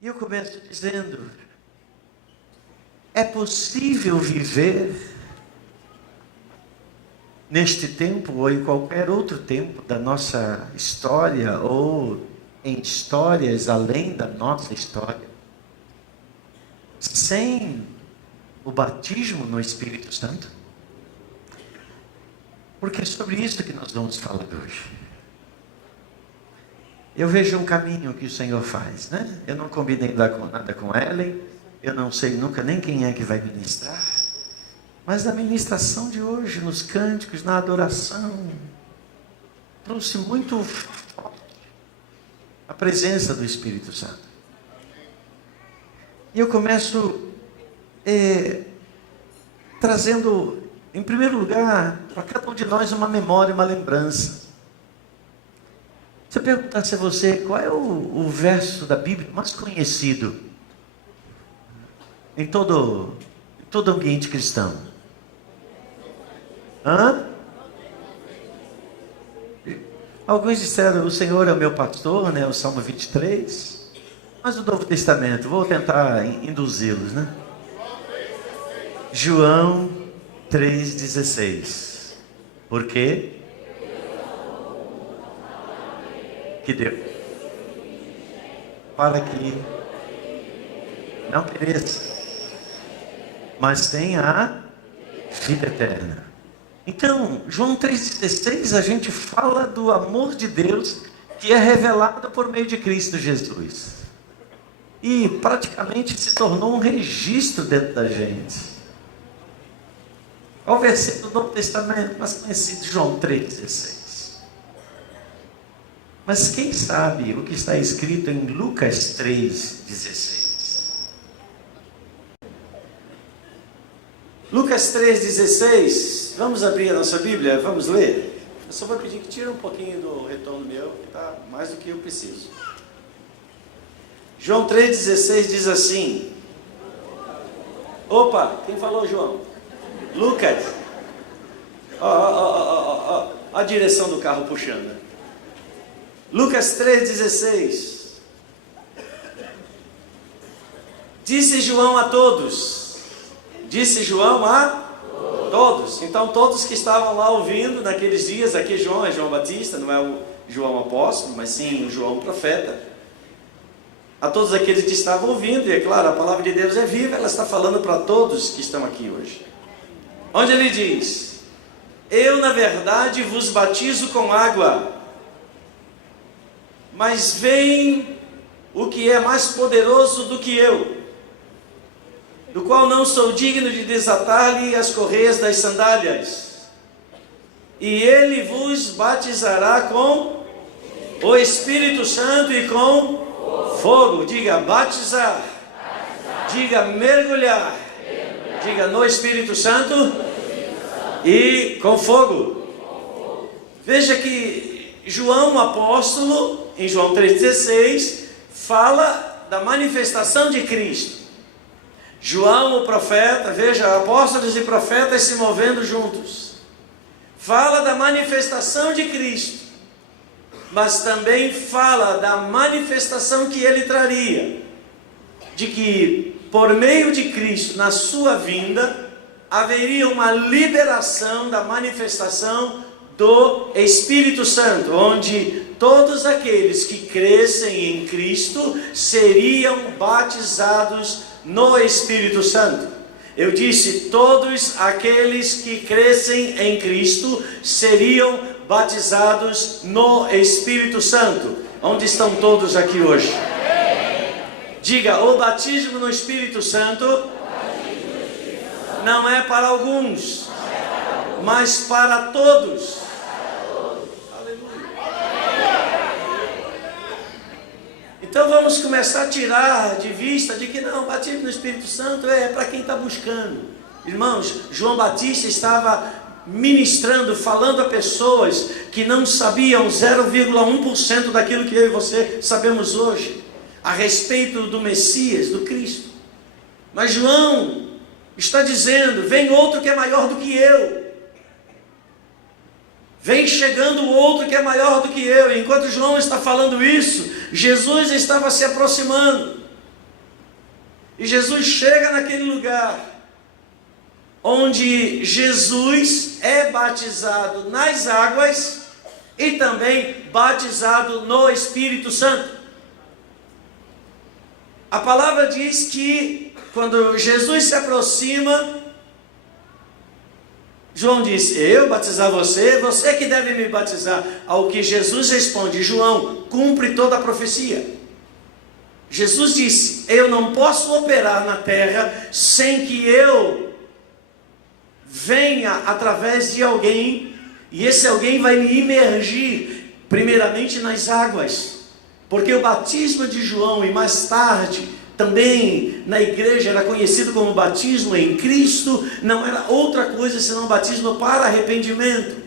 E eu começo dizendo: é possível viver neste tempo ou em qualquer outro tempo da nossa história ou em histórias além da nossa história, sem o batismo no Espírito Santo? Porque é sobre isso que nós vamos falar hoje. Eu vejo um caminho que o Senhor faz, né? Eu não combinei nada com Ellen, eu não sei nunca nem quem é que vai ministrar, mas a ministração de hoje, nos cânticos, na adoração, trouxe muito forte a presença do Espírito Santo. E eu começo trazendo, em primeiro lugar, para cada um de nós uma memória, uma lembrança. Se eu perguntasse a você qual é o verso da Bíblia mais conhecido em todo ambiente cristão? Alguns disseram: o Senhor é o meu pastor, né? O Salmo 23. Mas o Novo Testamento, vou tentar induzi-los, né? João 3,16. Por quê? Que deu para que não pereça, mas tenha a vida eterna. Então, João 3,16, a gente fala do amor de Deus que é revelado por meio de Cristo Jesus. E praticamente se tornou um registro dentro da gente. Olha o versículo do Novo Testamento mais conhecido, João 3,16. Mas quem sabe o que está escrito em Lucas 3,16? Lucas 3,16, vamos abrir a nossa Bíblia, vamos ler? Eu só vou pedir que tire um pouquinho do retorno meu, que está mais do que eu preciso. João 3,16 diz assim. Opa, quem falou, João? Lucas. Ó, a direção do carro puxando. Lucas 3,16. Disse João a todos. Disse João a todos. Então todos que estavam lá ouvindo naqueles dias, aqui João é João Batista, não é o João apóstolo, mas sim o João profeta. A todos aqueles que estavam ouvindo, e é claro, a palavra de Deus é viva, ela está falando para todos que estão aqui hoje. Onde ele diz: eu na verdade vos batizo com água, mas vem o que é mais poderoso do que eu, do qual não sou digno de desatar-lhe as correias das sandálias. E ele vos batizará com o Espírito Santo e com fogo. Diga batizar. Diga mergulhar. Diga no Espírito Santo e com fogo. Veja que João, apóstolo, em João 3,16, fala da manifestação de Cristo. João, o profeta, veja, apóstolos e profetas se movendo juntos. Fala da manifestação de Cristo, mas também fala da manifestação que ele traria, de que por meio de Cristo, na sua vinda, haveria uma liberação da manifestação do Espírito Santo, onde todos aqueles que crescem em Cristo seriam batizados no Espírito Santo. Eu disse, todos aqueles que crescem em Cristo seriam batizados no Espírito Santo. Onde estão todos aqui hoje? Diga, o batismo no Espírito Santo não é para alguns, mas para todos. Então vamos começar a tirar de vista de que não, batismo no Espírito Santo é para quem está buscando. Irmãos, João Batista estava ministrando, falando a pessoas que não sabiam 0,1% daquilo que eu e você sabemos hoje, a respeito do Messias, do Cristo. Mas João está dizendo, vem outro que é maior do que eu. Vem chegando o outro que é maior do que eu. E enquanto João está falando isso, Jesus estava se aproximando. E Jesus chega naquele lugar onde Jesus é batizado nas águas e também batizado no Espírito Santo. A palavra diz que quando Jesus se aproxima, João disse: eu batizar você, você que deve me batizar. Ao que Jesus responde: João, cumpre toda a profecia. Jesus disse: eu não posso operar na terra sem que eu venha através de alguém, e esse alguém vai me imergir primeiramente nas águas, porque o batismo de João e mais tarde também na igreja era conhecido como batismo em Cristo, não era outra coisa senão batismo para arrependimento.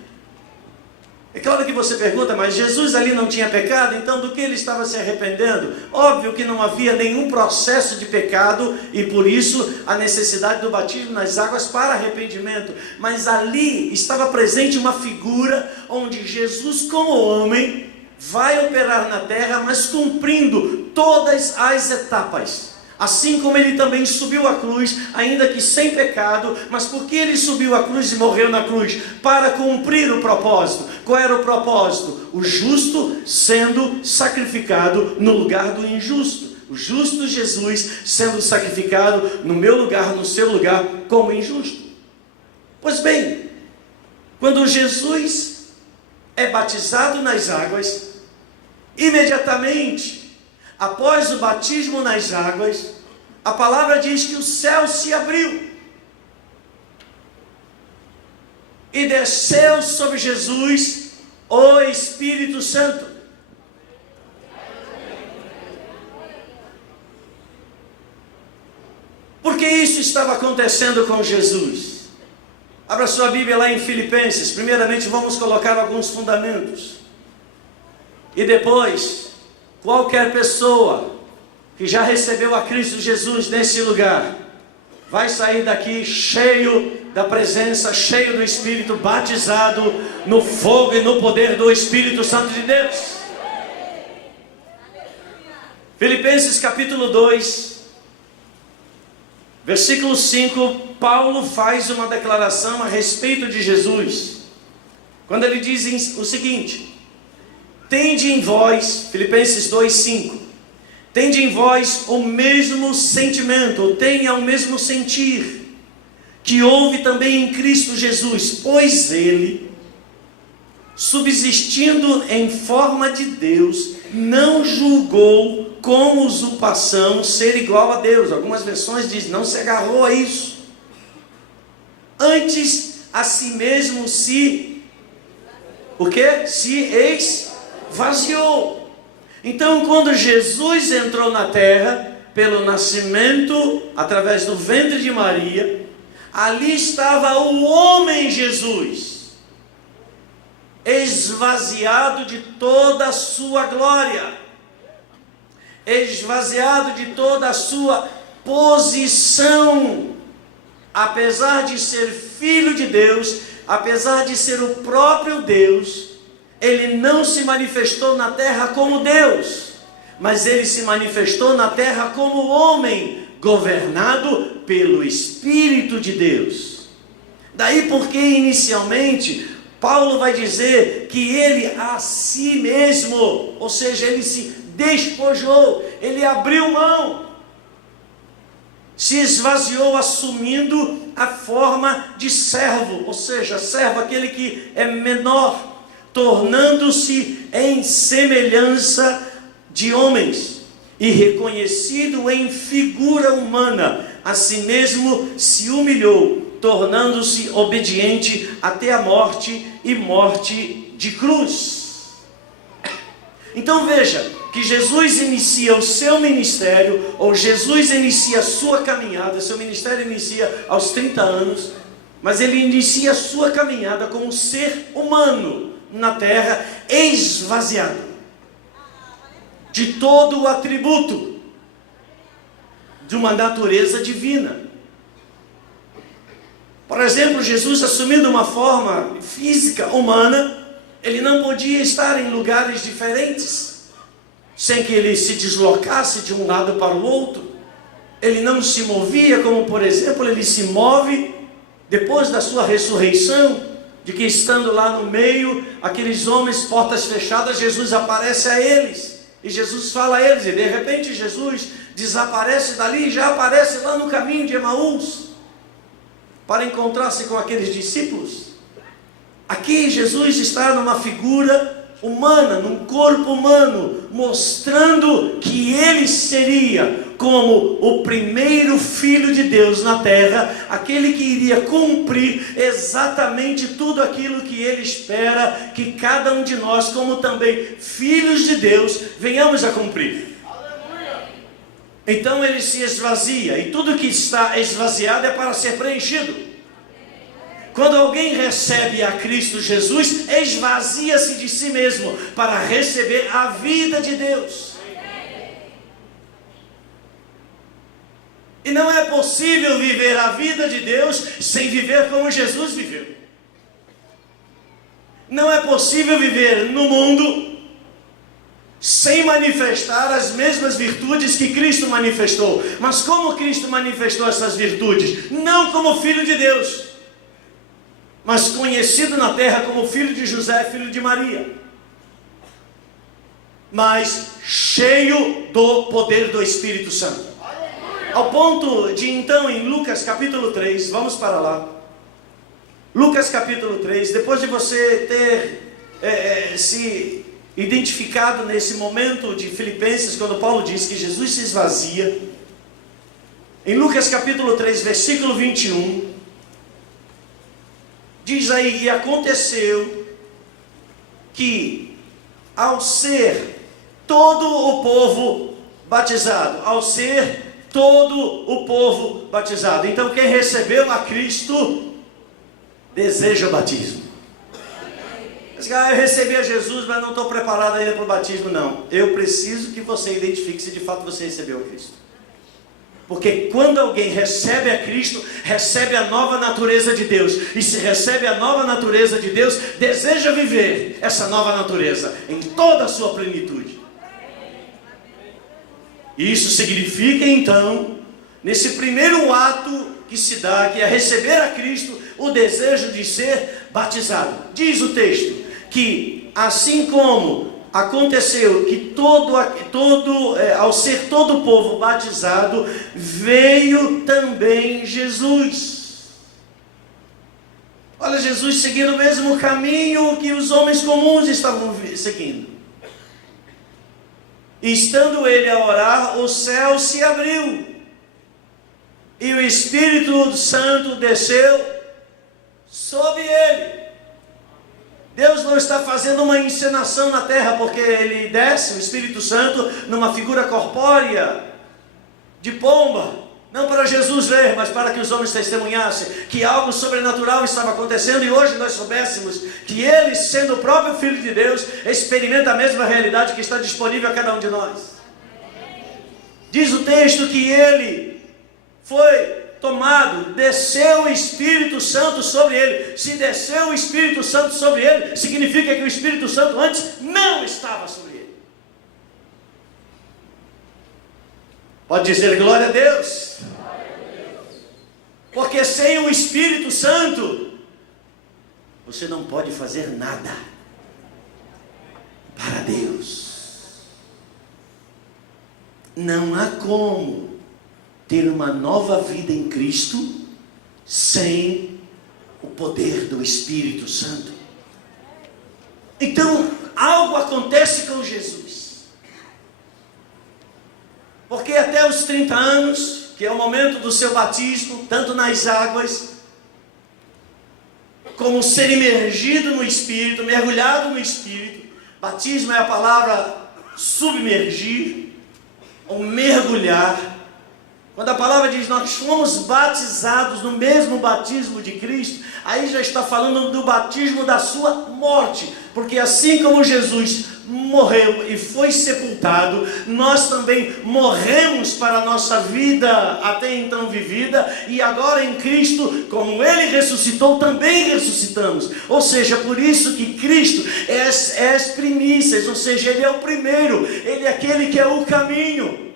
É claro que você pergunta: mas Jesus ali não tinha pecado, então do que ele estava se arrependendo? Óbvio que não havia nenhum processo de pecado e por isso a necessidade do batismo nas águas para arrependimento. Mas ali estava presente uma figura onde Jesus, como homem, vai operar na terra, mas cumprindo todas as etapas. Assim como ele também subiu à cruz, ainda que sem pecado, mas porque ele subiu à cruz e morreu na cruz? Para cumprir o propósito. Qual era o propósito? O justo sendo sacrificado no lugar do injusto. O justo Jesus sendo sacrificado no meu lugar, no seu lugar, como injusto. Pois bem, quando Jesus é batizado nas águas, imediatamente após o batismo nas águas, a palavra diz que o céu se abriu e desceu sobre Jesus o Espírito Santo. Por que isso estava acontecendo com Jesus? Abra sua Bíblia lá em Filipenses. Primeiramente vamos colocar alguns fundamentos, e depois qualquer pessoa que já recebeu a Cristo Jesus nesse lugar vai sair daqui cheio da presença, cheio do Espírito, batizado no fogo e no poder do Espírito Santo de Deus. Filipenses capítulo 2, versículo 5, Paulo faz uma declaração a respeito de Jesus, quando ele diz o seguinte: tende em vós, Filipenses 2:5, tende em vós o mesmo sentimento, ou tenha o mesmo sentir, que houve também em Cristo Jesus, pois ele, subsistindo em forma de Deus, não julgou com usurpação ser igual a Deus. Algumas versões dizem, não se agarrou a isso. Antes, a si mesmo o quê? Se esvaziou. Então, quando Jesus entrou na terra, pelo nascimento, através do ventre de Maria, ali estava o homem Jesus, esvaziado de toda a sua glória, esvaziado de toda a sua posição. Apesar de ser filho de Deus, apesar de ser o próprio Deus, ele não se manifestou na terra como Deus, mas ele se manifestou na terra como homem, governado pelo Espírito de Deus. Daí porque inicialmente Paulo vai dizer que ele a si mesmo, ou seja, ele se despojou, ele abriu mão, se esvaziou assumindo a forma de servo, ou seja, servo, aquele que é menor, tornando-se em semelhança de homens, e reconhecido em figura humana, a si mesmo se humilhou, tornando-se obediente até a morte, e morte de cruz. Então veja, que Jesus inicia o seu ministério, ou Jesus inicia a sua caminhada. Seu ministério inicia aos 30 anos, mas ele inicia a sua caminhada como ser humano na terra, esvaziado de todo o atributo de uma natureza divina. Por exemplo, Jesus, assumindo uma forma física humana, ele não podia estar em lugares diferentes sem que ele se deslocasse de um lado para o outro. Ele não se movia como, por exemplo, ele se move depois da sua ressurreição, de que estando lá no meio, aqueles homens, portas fechadas, Jesus aparece a eles, e Jesus fala a eles, e de repente Jesus desaparece dali, e já aparece lá no caminho de Emaús, para encontrar-se com aqueles discípulos. Aqui Jesus está numa figura humana, num corpo humano, mostrando que ele seria como o primeiro filho de Deus na terra, aquele que iria cumprir exatamente tudo aquilo que ele espera que cada um de nós, como também filhos de Deus, venhamos a cumprir. Então ele se esvazia, e tudo que está esvaziado é para ser preenchido. Quando alguém recebe a Cristo Jesus, esvazia-se de si mesmo para receber a vida de Deus. E não é possível viver a vida de Deus sem viver como Jesus viveu. Não é possível viver no mundo sem manifestar as mesmas virtudes que Cristo manifestou. Mas como Cristo manifestou essas virtudes? Não como Filho de Deus, mas conhecido na terra como filho de José, filho de Maria, mas cheio do poder do Espírito Santo. Ao ponto de então, em Lucas capítulo 3, vamos para lá. Lucas capítulo 3, depois de você ter se identificado nesse momento de Filipenses, quando Paulo diz que Jesus se esvazia, em Lucas capítulo 3, versículo 21, diz aí: e aconteceu que, ao ser todo o povo batizado, então quem recebeu a Cristo, deseja o batismo. Eu recebi a Jesus, mas não estou preparado ainda para o batismo. Não, eu preciso que você identifique se de fato você recebeu a Cristo. Porque quando alguém recebe a Cristo, recebe a nova natureza de Deus. E se recebe a nova natureza de Deus, deseja viver essa nova natureza em toda a sua plenitude. E isso significa então, nesse primeiro ato que se dá, que é receber a Cristo, o desejo de ser batizado. Diz o texto que assim como aconteceu que ao ser todo o povo batizado, veio também Jesus. Olha, Jesus seguindo o mesmo caminho que os homens comuns estavam seguindo. E estando ele a orar, o céu se abriu, e o Espírito Santo desceu sobre ele. Deus não está fazendo uma encenação na terra, porque ele desce, o Espírito Santo, numa figura corpórea de pomba, não para Jesus ver, mas para que os homens testemunhassem que algo sobrenatural estava acontecendo, e hoje nós soubéssemos que ele, sendo o próprio Filho de Deus, experimenta a mesma realidade que está disponível a cada um de nós. Diz o texto que ele foi tomado, desceu o Espírito Santo sobre ele. Se desceu o Espírito Santo sobre ele, significa que o Espírito Santo antes não estava sobre ele. Pode dizer glória a Deus. Porque sem o Espírito Santo, você não pode fazer nada para Deus. Não há como ter uma nova vida em Cristo sem o poder do Espírito Santo. Então, algo acontece com Jesus. Porque até os 30 anos, que é o momento do seu batismo, tanto nas águas, como ser imergido no Espírito, mergulhado no Espírito. Batismo é a palavra submergir, ou mergulhar. Quando a palavra diz nós fomos batizados no mesmo batismo de Cristo, aí já está falando do batismo da sua morte. Porque assim como Jesus morreu e foi sepultado, nós também morremos para a nossa vida até então vivida, e agora em Cristo, como Ele ressuscitou, também ressuscitamos. Ou seja, por isso que Cristo é as primícias, ou seja, Ele é o primeiro, Ele é aquele que é o caminho.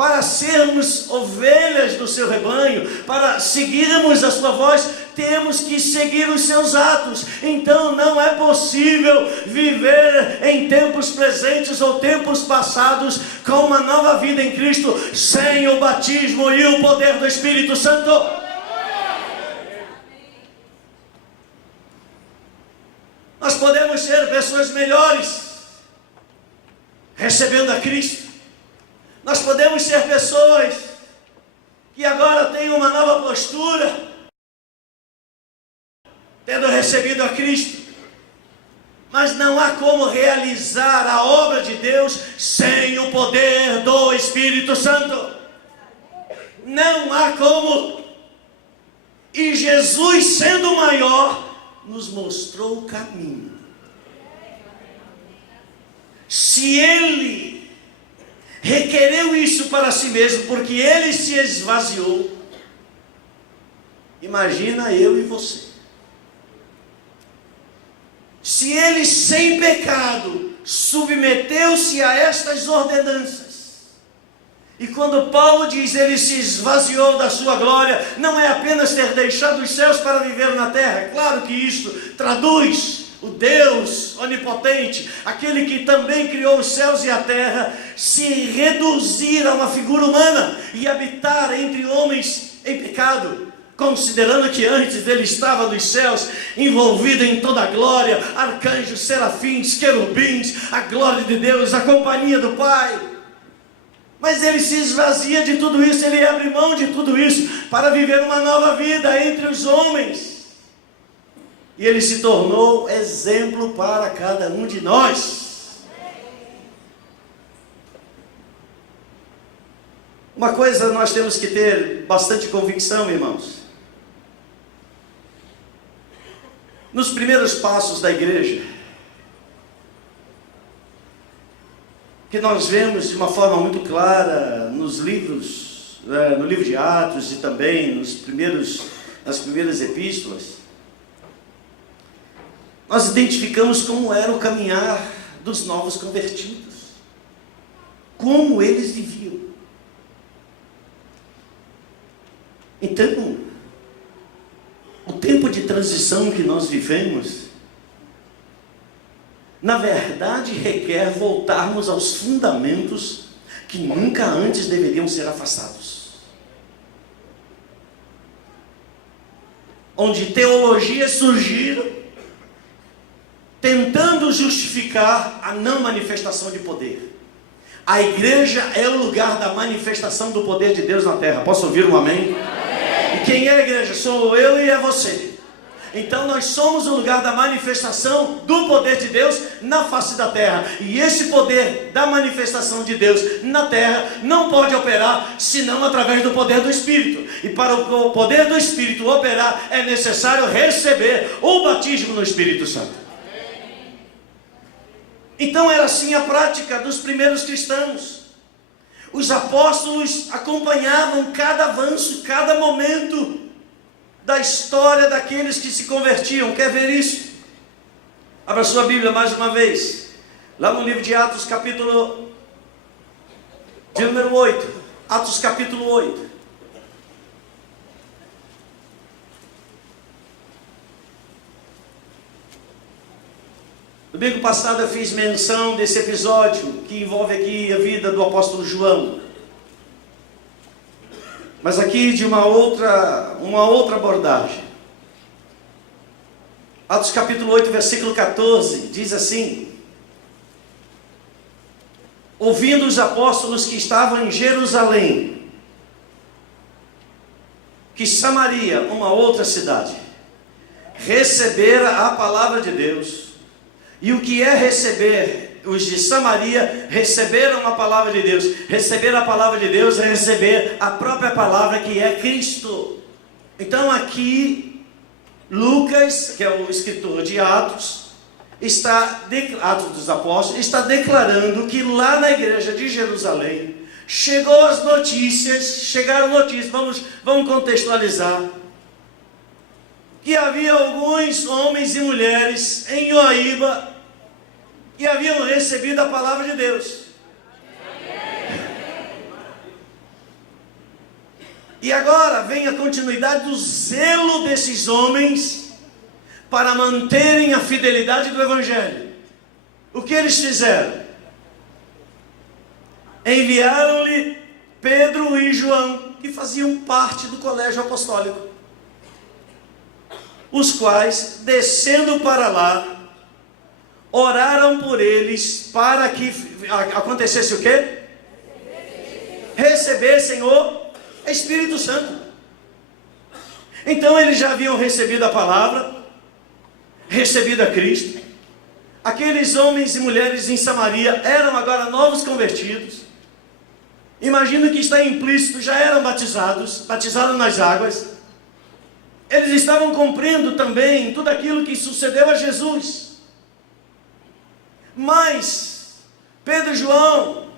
para sermos ovelhas do seu rebanho, para seguirmos a sua voz, temos que seguir os seus atos. Então não é possível viver em tempos presentes ou tempos passados com uma nova vida em Cristo sem o batismo e o poder do Espírito Santo. Nós podemos ser pessoas melhores recebendo a Cristo. Nós podemos ser pessoas que agora têm uma nova postura, tendo recebido a Cristo. Mas não há como realizar a obra de Deus sem o poder do Espírito Santo. Não há como. E Jesus, sendo maior, nos mostrou o caminho. Se Ele requereu isso para si mesmo, porque Ele se esvaziou, imagina eu e você. Se Ele, sem pecado, submeteu-se a estas ordenanças, e quando Paulo diz Ele se esvaziou da sua glória, não é apenas ter deixado os céus para viver na terra. É claro que isso traduz o Deus onipotente, aquele que também criou os céus e a terra, se reduzir a uma figura humana e habitar entre homens em pecado, considerando que antes ele estava nos céus, envolvido em toda a glória, arcanjos, serafins, querubins, a glória de Deus, a companhia do Pai. Mas ele se esvazia de tudo isso, ele abre mão de tudo isso para viver uma nova vida entre os homens. E ele se tornou exemplo para cada um de nós. Uma coisa nós temos que ter bastante convicção, irmãos. Nos primeiros passos da igreja, que nós vemos de uma forma muito clara nos livros, no livro de Atos e também nas primeiras epístolas, nós identificamos como era o caminhar dos novos convertidos, como eles viviam. Então, o tempo de transição que nós vivemos, na verdade, requer voltarmos aos fundamentos que nunca antes deveriam ser afastados. Onde teologias surgiram, tentando justificar a não manifestação de poder. A igreja é o lugar da manifestação do poder de Deus na terra. Posso ouvir um amém? Amém. E quem é a igreja? Sou eu e é você. Então nós somos o lugar da manifestação do poder de Deus na face da terra. E esse poder da manifestação de Deus na terra não pode operar senão através do poder do Espírito. E para o poder do Espírito operar é necessário receber o batismo no Espírito Santo. Então era assim a prática dos primeiros cristãos. Os apóstolos acompanhavam cada avanço, cada momento da história daqueles que se convertiam. Quer ver isso? Abra sua Bíblia mais uma vez, lá no livro de Atos, capítulo de número 8. Atos capítulo 8. Domingo passado eu fiz menção desse episódio que envolve aqui a vida do apóstolo João. Mas aqui de uma outra abordagem. Atos capítulo 8, versículo 14, diz assim: ouvindo os apóstolos que estavam em Jerusalém, que Samaria, uma outra cidade, recebera a palavra de Deus. E o que é receber? Os de Samaria receberam a palavra de Deus. Receber a palavra de Deus é receber a própria palavra, que é Cristo. Então aqui Lucas, que é o escritor de Atos dos Apóstolos, está declarando que lá na igreja de Jerusalém chegaram notícias, vamos contextualizar, que havia alguns homens e mulheres em Ioaíba que haviam recebido a palavra de Deus. E agora vem a continuidade do zelo desses homens para manterem a fidelidade do Evangelho. O que eles fizeram? Enviaram-lhe Pedro e João, que faziam parte do colégio apostólico, os quais, descendo para lá, oraram por eles para que acontecesse o quê? Recebessem o Espírito Santo. Então eles já haviam recebido a palavra, recebido a Cristo. Aqueles homens e mulheres em Samaria eram agora novos convertidos. Imagino que está implícito, já eram batizados nas águas. Eles estavam cumprindo também tudo aquilo que sucedeu a Jesus. Mas Pedro e João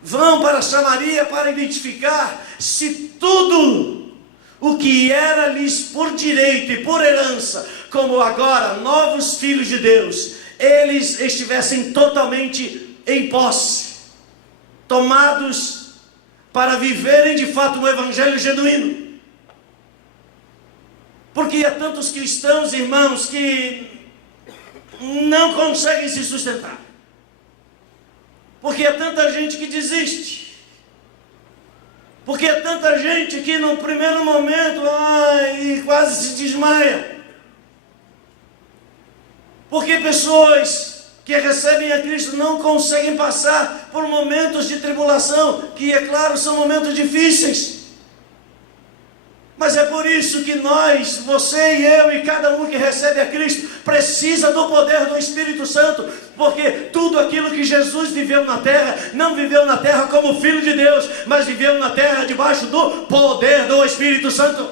vão para Samaria para identificar se tudo o que era-lhes por direito e por herança, como agora novos filhos de Deus, eles estivessem totalmente em posse, tomados para viverem de fato um evangelho genuíno. Porque há tantos cristãos, irmãos, que não conseguem se sustentar. Porque há tanta gente que desiste. Porque há tanta gente que no primeiro momento quase se desmaia. Porque pessoas que recebem a Cristo não conseguem passar por momentos de tribulação, que é claro, são momentos difíceis. Mas é por isso que nós, você e eu e cada um que recebe a Cristo, precisa do poder do Espírito Santo, porque tudo aquilo que Jesus viveu na terra, não viveu na terra como Filho de Deus, mas viveu na terra debaixo do poder do Espírito Santo.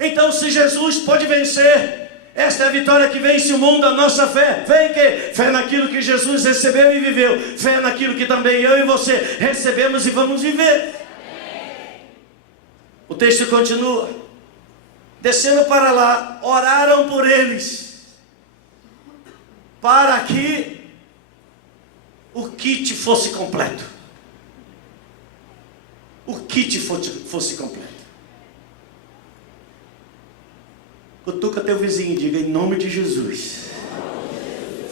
Então, se Jesus pode vencer, esta é a vitória que vence o mundo, a nossa fé. Vem que? Fé naquilo que Jesus recebeu e viveu, fé naquilo que também eu e você recebemos e vamos viver. O texto continua: descendo para lá, oraram por eles, para que o kit fosse completo. O kit fosse completo. Cutuca teu vizinho e diga: em nome de Jesus.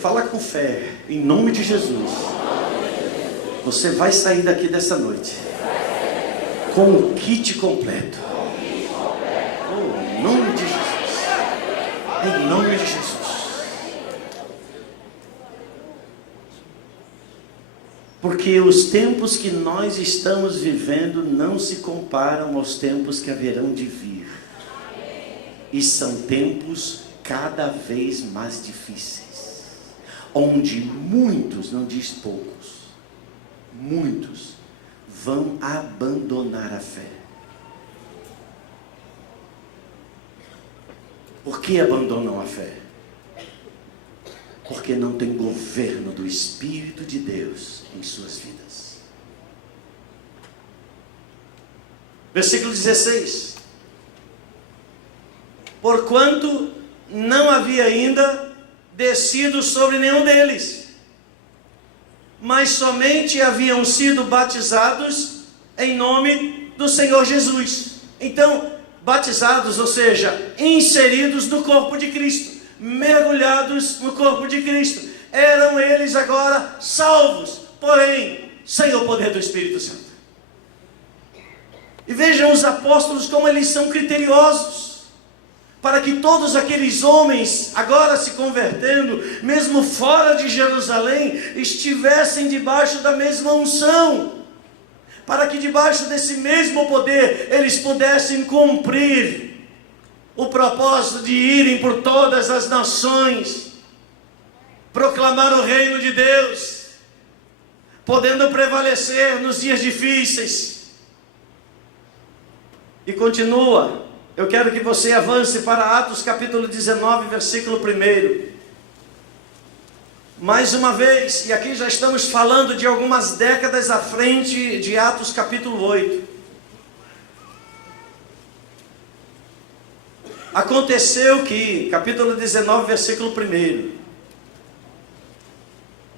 Fala com fé, em nome de Jesus. Você vai sair daqui dessa noite com o kit completo. Oh, em nome de Jesus. Em nome de Jesus. Porque os tempos que nós estamos vivendo não se comparam aos tempos que haverão de vir. E são tempos cada vez mais difíceis, onde muitos, não diz poucos, muitos vão abandonar a fé. Por que abandonam a fé? Porque não tem governo do Espírito de Deus em suas vidas. Versículo 16: porquanto não havia ainda descido sobre nenhum deles, mas somente haviam sido batizados em nome do Senhor Jesus. Então, batizados, ou seja, inseridos no corpo de Cristo, mergulhados no corpo de Cristo, eram eles agora salvos, porém, sem o poder do Espírito Santo. E vejam os apóstolos como eles são criteriosos, para que todos aqueles homens, agora se convertendo, mesmo fora de Jerusalém, estivessem debaixo da mesma unção, para que debaixo desse mesmo poder, eles pudessem cumprir o propósito de irem por todas as nações, proclamar o reino de Deus, podendo prevalecer nos dias difíceis. E continua. Eu quero que você avance para Atos capítulo 19, versículo 1. Mais uma vez, e aqui já estamos falando de algumas décadas à frente de Atos capítulo 8. Aconteceu que, capítulo 19, versículo 1.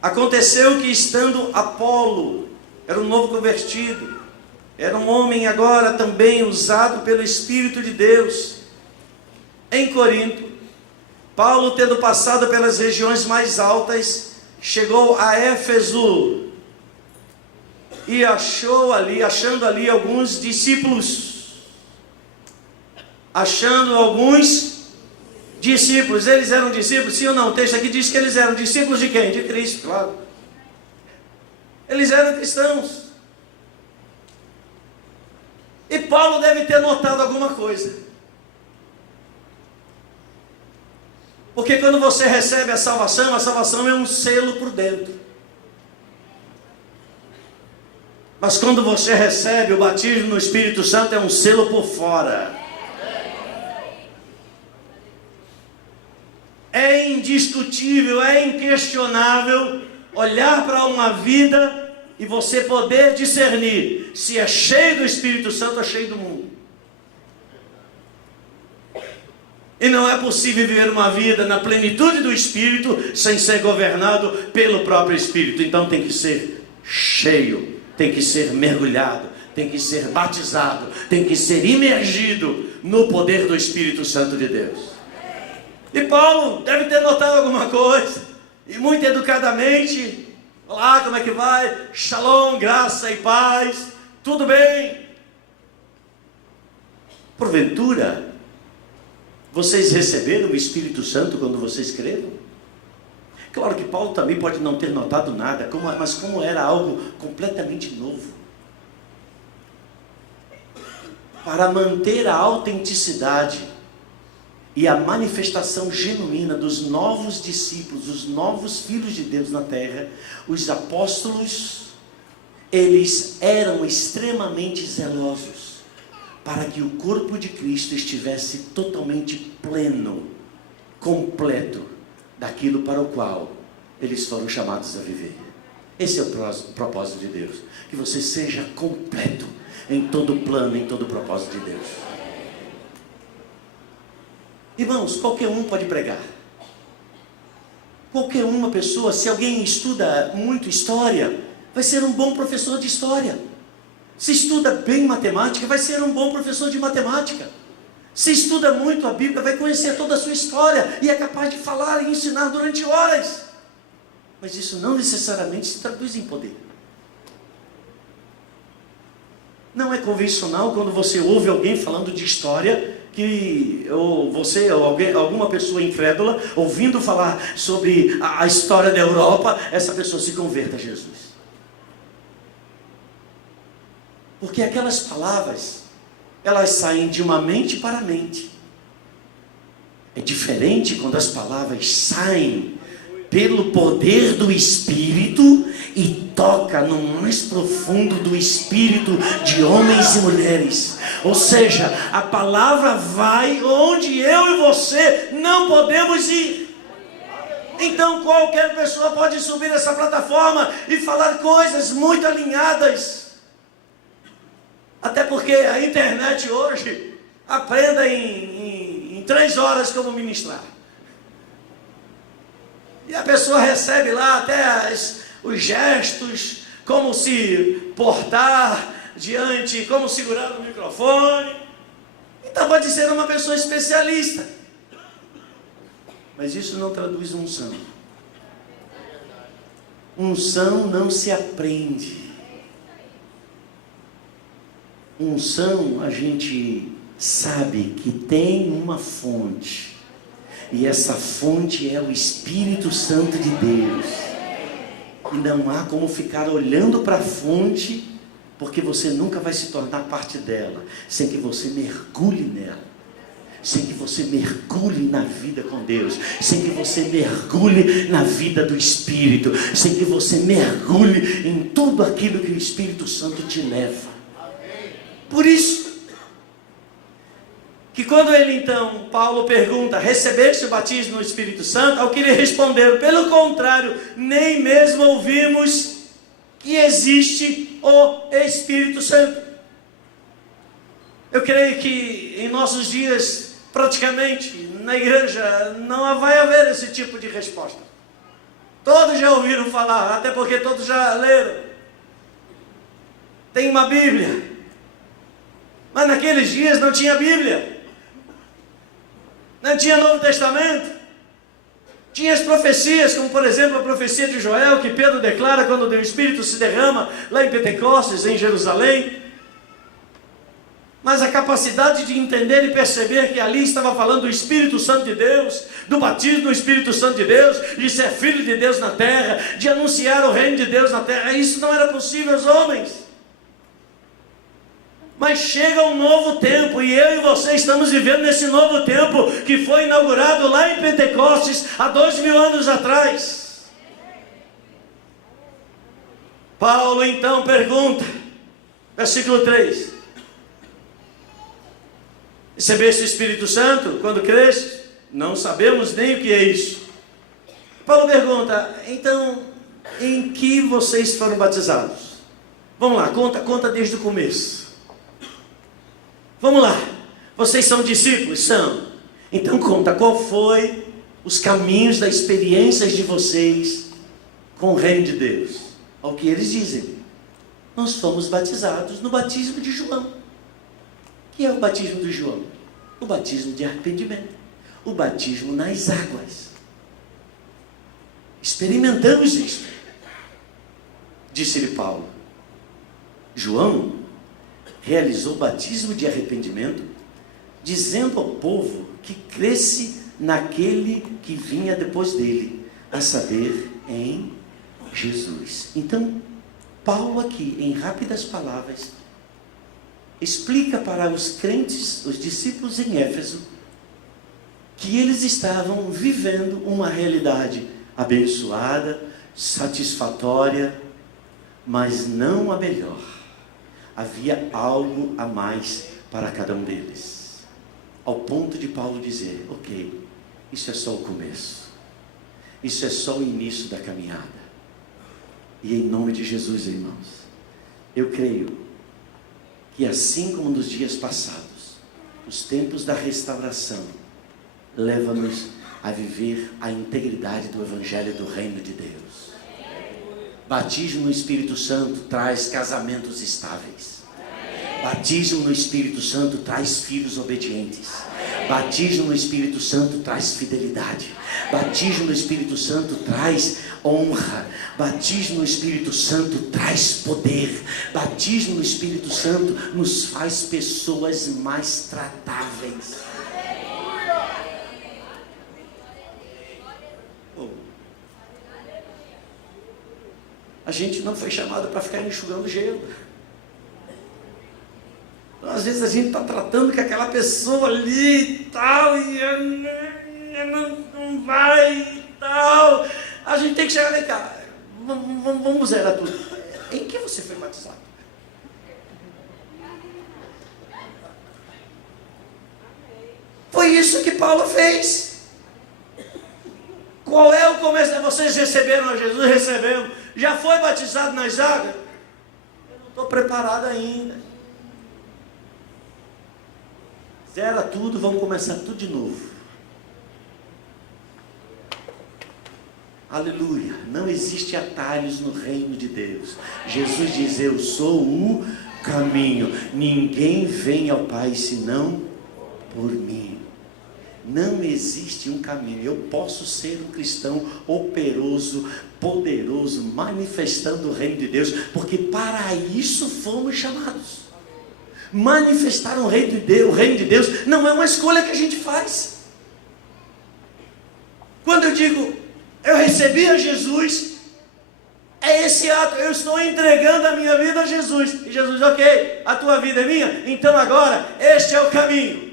Aconteceu que, estando Apolo, era um novo convertido, Era um homem agora também usado pelo Espírito de Deus. Em Corinto, Paulo, tendo passado pelas regiões mais altas, chegou a Éfeso e achando ali alguns discípulos. Eles eram discípulos, sim ou não? O texto aqui diz que eles eram discípulos de quem? De Cristo, claro. Eles eram cristãos. E Paulo deve ter notado alguma coisa. Porque quando você recebe a salvação é um selo por dentro. Mas quando você recebe o batismo no Espírito Santo, é um selo por fora. É indiscutível, é inquestionável olhar para uma vida e você poder discernir se é cheio do Espírito Santo ou cheio do mundo. E não é possível viver uma vida na plenitude do Espírito sem ser governado pelo próprio Espírito. Então tem que ser cheio, tem que ser mergulhado, tem que ser batizado, tem que ser imergido no poder do Espírito Santo de Deus. E Paulo deve ter notado alguma coisa, e muito educadamente: olá, como é que vai? Shalom, graça e paz, tudo bem? Porventura, vocês receberam o Espírito Santo quando vocês creram? Claro que Paulo também pode não ter notado nada, mas como era algo completamente novo. Para manter a autenticidade e a manifestação genuína dos novos discípulos, dos novos filhos de Deus na terra, os apóstolos, eles eram extremamente zelosos para que o corpo de Cristo estivesse totalmente pleno, completo, daquilo para o qual eles foram chamados a viver. Esse é o propósito de Deus, que você seja completo em todo o plano, em todo o propósito de Deus. Irmãos, qualquer um pode pregar. Qualquer uma pessoa, se alguém estuda muito história, vai ser um bom professor de história. Se estuda bem matemática, vai ser um bom professor de matemática. Se estuda muito a Bíblia, vai conhecer toda a sua história e é capaz de falar e ensinar durante horas. Mas isso não necessariamente se traduz em poder. Não é convencional quando você ouve alguém falando de história, ou alguma pessoa incrédula, ouvindo falar sobre a história da Europa, essa pessoa se converta a Jesus. Porque aquelas palavras, elas saem de uma mente para a mente. É diferente quando as palavras saem pelo poder do Espírito e toca no mais profundo do espírito de homens e mulheres. Ou seja, a palavra vai onde eu e você não podemos ir. Então qualquer pessoa pode subir nessa plataforma e falar coisas muito alinhadas. Até porque a internet hoje aprenda em 3 horas como ministrar. E a pessoa recebe lá até os gestos, como se portar diante, como segurar o microfone. Então pode ser uma pessoa especialista. Mas isso não traduz unção. Unção não se aprende. Unção, a gente sabe que tem uma fonte, e essa fonte é o Espírito Santo de Deus, e não há como ficar olhando para a fonte, porque você nunca vai se tornar parte dela, sem que você mergulhe nela, sem que você mergulhe na vida com Deus, sem que você mergulhe na vida do Espírito, sem que você mergulhe em tudo aquilo que o Espírito Santo te leva. Por isso, que quando Paulo pergunta: recebeste o batismo no Espírito Santo? Ao que lhe responderam: pelo contrário, nem mesmo ouvimos que existe o Espírito Santo. Eu creio que em nossos dias, praticamente, na igreja, não vai haver esse tipo de resposta. Todos já ouviram falar, até porque todos já leram. Tem uma Bíblia, Mas naqueles dias não tinha Bíblia, não tinha Novo Testamento. Tinha as profecias, como por exemplo a profecia de Joel, que Pedro declara quando o Espírito se derrama lá em Pentecostes, em Jerusalém. Mas a capacidade de entender e perceber que ali estava falando do Espírito Santo de Deus, do batismo do Espírito Santo de Deus, de ser filho de Deus na terra, de anunciar o reino de Deus na terra, isso não era possível aos homens. Mas chega um novo tempo, e eu e você estamos vivendo nesse novo tempo, que foi inaugurado lá em Pentecostes, há 2000 anos atrás. Paulo então pergunta, versículo 3, recebeste o Espírito Santo quando cresces? Não sabemos nem o que é isso. Paulo pergunta, então, em que vocês foram batizados? Vamos lá, conta desde o começo. Vamos lá, vocês são discípulos? São. Então conta, qual foi os caminhos das experiências de vocês com o reino de Deus? Ao que eles dizem, nós fomos batizados no batismo de João. O que é o batismo de João? O batismo de arrependimento, o batismo nas águas. Experimentamos isto, disse-lhe Paulo. João realizou o batismo de arrependimento, dizendo ao povo que cresce naquele que vinha depois dele, a saber, em Jesus. Então, Paulo aqui, em rápidas palavras, explica para os crentes, os discípulos em Éfeso, que eles estavam vivendo uma realidade abençoada, satisfatória, mas não a melhor. Havia algo a mais para cada um deles, ao ponto de Paulo dizer, ok, isso é só o começo, isso é só o início da caminhada, e em nome de Jesus, irmãos, eu creio que assim como nos dias passados, os tempos da restauração levam-nos a viver a integridade do Evangelho do Reino de Deus. Batismo no Espírito Santo traz casamentos estáveis. Batismo no Espírito Santo traz filhos obedientes. Batismo no Espírito Santo traz fidelidade. Batismo no Espírito Santo traz honra. Batismo no Espírito Santo traz poder. Batismo no Espírito Santo nos faz pessoas mais tratáveis. A gente não foi chamado para ficar enxugando gelo. Então, às vezes a gente está tratando com aquela pessoa ali e tal, e não vai e tal. A gente tem que chegar, vem cá, vamos zerar tudo. Em que você foi batizado? Foi isso que Paulo fez. Qual é o começo? Vocês receberam a Jesus? Recebemos. Já foi batizado nas águas? Eu não estou preparado ainda. Zera tudo, vamos começar tudo de novo. Aleluia. Não existe atalhos no reino de Deus. Jesus diz, eu sou o caminho. Ninguém vem ao Pai senão por mim. Não existe um caminho. Eu posso ser um cristão operoso, poderoso, manifestando o reino de Deus, porque para isso fomos chamados. Manifestar o reino de Deus não é uma escolha que a gente faz. Quando eu digo, eu recebi a Jesus, é esse ato, eu estou entregando a minha vida a Jesus. E Jesus, ok, a tua vida é minha, então agora, este é o caminho.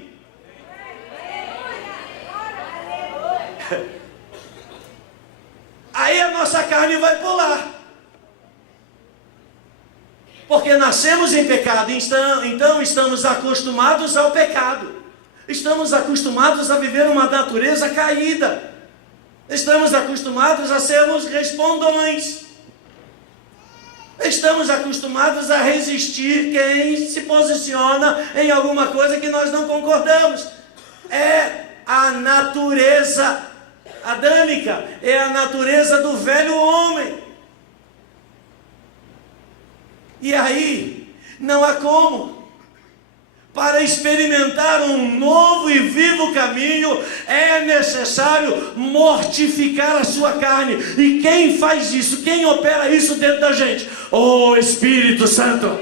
Aí a nossa carne vai pular, porque nascemos em pecado, então estamos acostumados ao pecado, estamos acostumados a viver uma natureza caída, estamos acostumados a sermos respondões, estamos acostumados a resistir quem se posiciona em alguma coisa que nós não concordamos. É a natureza adâmica, é a natureza do velho homem. E aí, não há como, Para experimentar um novo e vivo caminho, é necessário mortificar a sua carne. E quem faz isso? Quem opera isso dentro da gente? O Espírito Santo.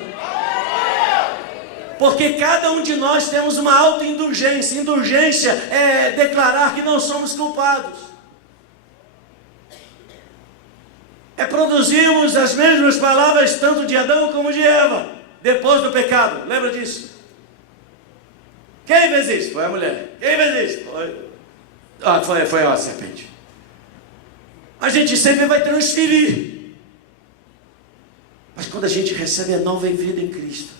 Porque cada um de nós temos uma autoindulgência. Indulgência é declarar que não somos culpados. É produzirmos as mesmas palavras tanto de Adão como de Eva, depois do pecado. Lembra disso? Quem fez isso? Foi a mulher. Quem fez isso? Foi a serpente. A gente sempre vai transferir. Mas quando a gente recebe a nova vida em Cristo,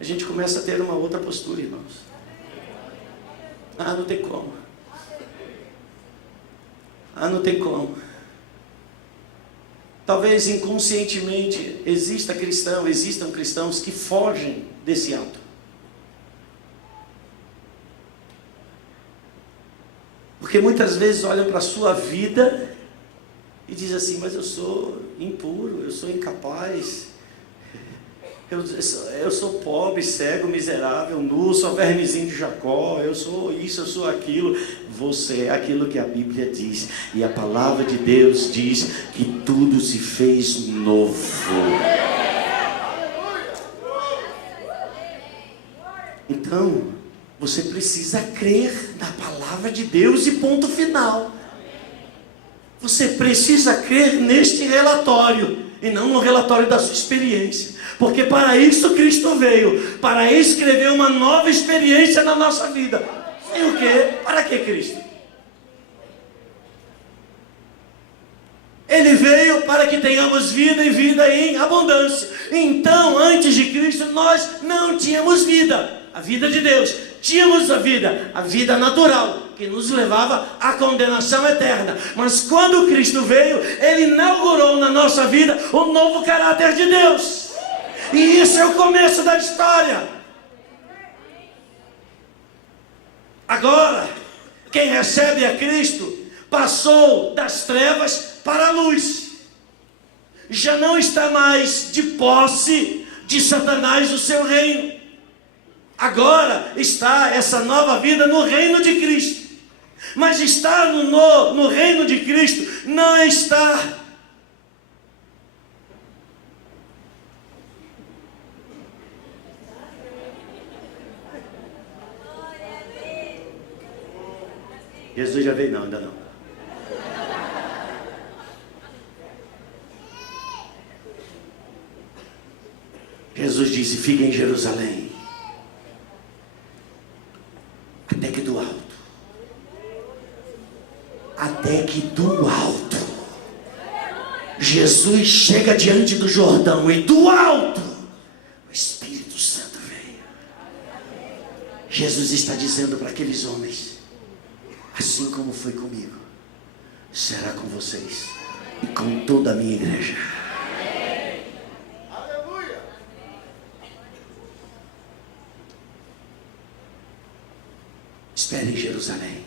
a gente começa a ter uma outra postura, irmãos. Não tem como. Não tem como. Talvez inconscientemente existam cristãos que fogem desse ato. Porque muitas vezes olham para a sua vida e dizem assim: mas eu sou impuro, eu sou incapaz, eu sou pobre, cego, miserável, nu, sou vermezinho de Jacó, eu sou isso, eu sou aquilo. Você é aquilo que a Bíblia diz, e a palavra de Deus diz que tudo se fez novo. Então, você precisa crer na palavra de Deus e ponto final. Você precisa crer neste relatório e não no relatório da sua experiência. Porque para isso Cristo veio, para escrever uma nova experiência na nossa vida. E o quê? Para que Cristo? Ele veio para que tenhamos vida e vida em abundância. Então, antes de Cristo, nós não tínhamos vida, a vida de Deus. Tínhamos a vida natural, que nos levava à condenação eterna. Mas quando Cristo veio, Ele inaugurou na nossa vida o novo caráter de Deus. E isso é o começo da história. Agora, quem recebe a Cristo passou das trevas para a luz. Já não está mais de posse de Satanás o seu reino. Agora está essa nova vida no reino de Cristo. Mas estar no reino de Cristo não está Jesus já veio? Não, ainda não. Jesus disse: fica em Jerusalém, até que do alto, Jesus chega diante do Jordão, e do alto o Espírito Santo veio. Jesus está dizendo para aqueles homens: assim como foi comigo, será com vocês e com toda a minha igreja. Aleluia! Espere em Jerusalém,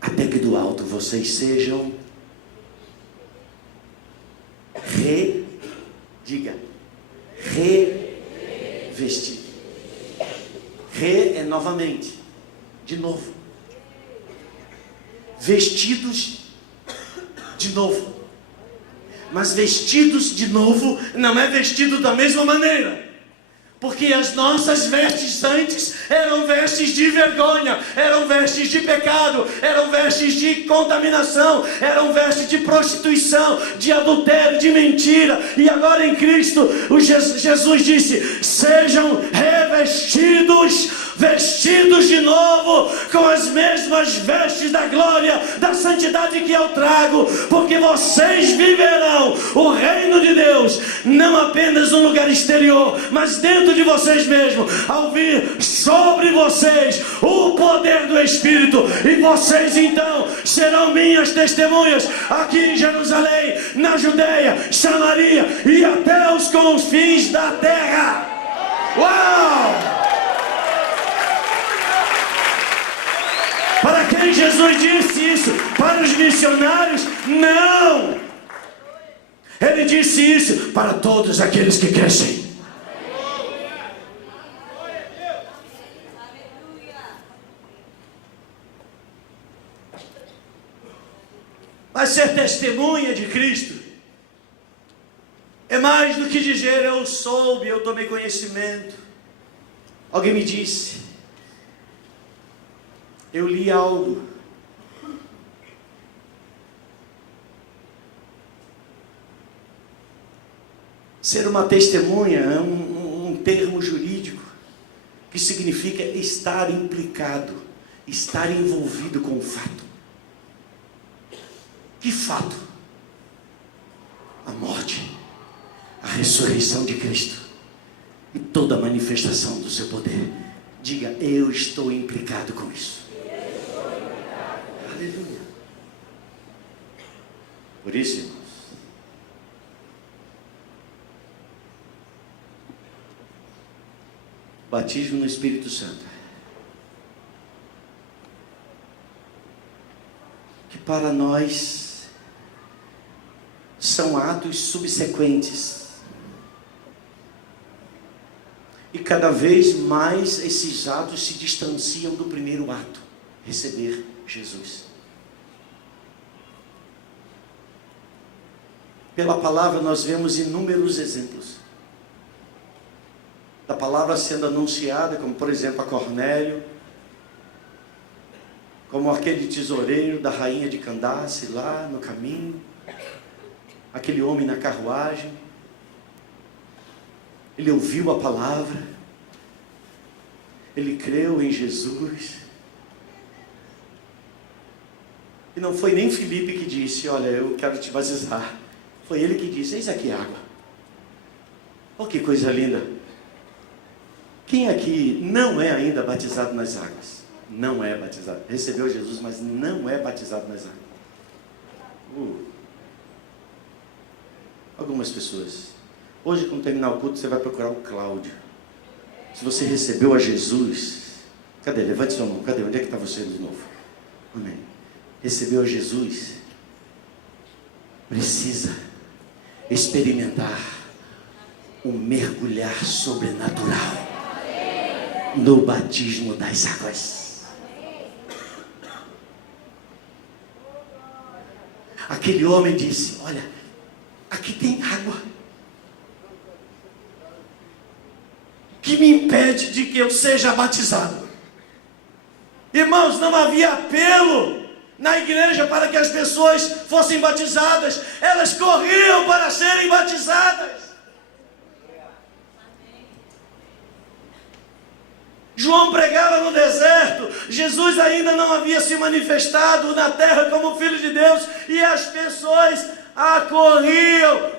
até que do alto vocês sejam revestidos. É novamente, de novo. Vestidos de novo. Mas vestidos de novo não é vestido da mesma maneira. Porque as nossas vestes antes eram vestes de vergonha, eram vestes de pecado, eram vestes de contaminação, eram vestes de prostituição, de adultério, de mentira. E agora em Cristo, Jesus disse: sejam vestidos de novo, com as mesmas vestes da glória, da santidade que eu trago, porque vocês viverão o reino de Deus, não apenas no lugar exterior, mas dentro de vocês mesmos, ao vir sobre vocês o poder do Espírito, e vocês então serão minhas testemunhas aqui em Jerusalém, na Judeia, Samaria e até os confins da terra. Uau! Para quem Jesus disse isso? Para os missionários? Não! Ele disse isso para todos aqueles que crescem. Mas ser testemunha de Cristo é mais do que dizer eu soube, eu tomei conhecimento. Alguém me disse, eu li algo. Ser uma testemunha é um termo jurídico que significa estar implicado, estar envolvido com o fato. Que fato? A morte, a ressurreição de Cristo e toda a manifestação do seu poder. Diga, eu estou implicado com isso. Aleluia. Por isso, irmãos, batismo no Espírito Santo, que para nós são atos subsequentes, e cada vez mais esses atos se distanciam do primeiro ato, receber Jesus. Pela palavra nós vemos inúmeros exemplos da palavra sendo anunciada, como por exemplo a Cornélio, como aquele tesoureiro da rainha de Candace lá no caminho, aquele homem na carruagem. Ele ouviu a palavra, ele creu em Jesus, e não foi nem Filipe que disse, olha, eu quero te batizar. Foi ele que disse, eis aqui a água. Oh, que coisa linda. Quem aqui não é ainda batizado nas águas? Não é batizado. Recebeu Jesus, mas não é batizado nas águas. Algumas pessoas. Hoje, quando terminar o culto, você vai procurar o Cláudio. Se você recebeu a Jesus, cadê? Levante sua mão. Cadê? Onde é que está você de novo? Amém. Recebeu a Jesus, precisa experimentar um mergulhar sobrenatural no batismo das águas. Aquele homem disse, olha, aqui tem água que me impede de que eu seja batizado. Irmãos, não havia apelo na igreja para que as pessoas fossem batizadas, elas corriam para serem batizadas. João pregava no deserto, Jesus ainda não havia se manifestado na terra como Filho de Deus, e as pessoas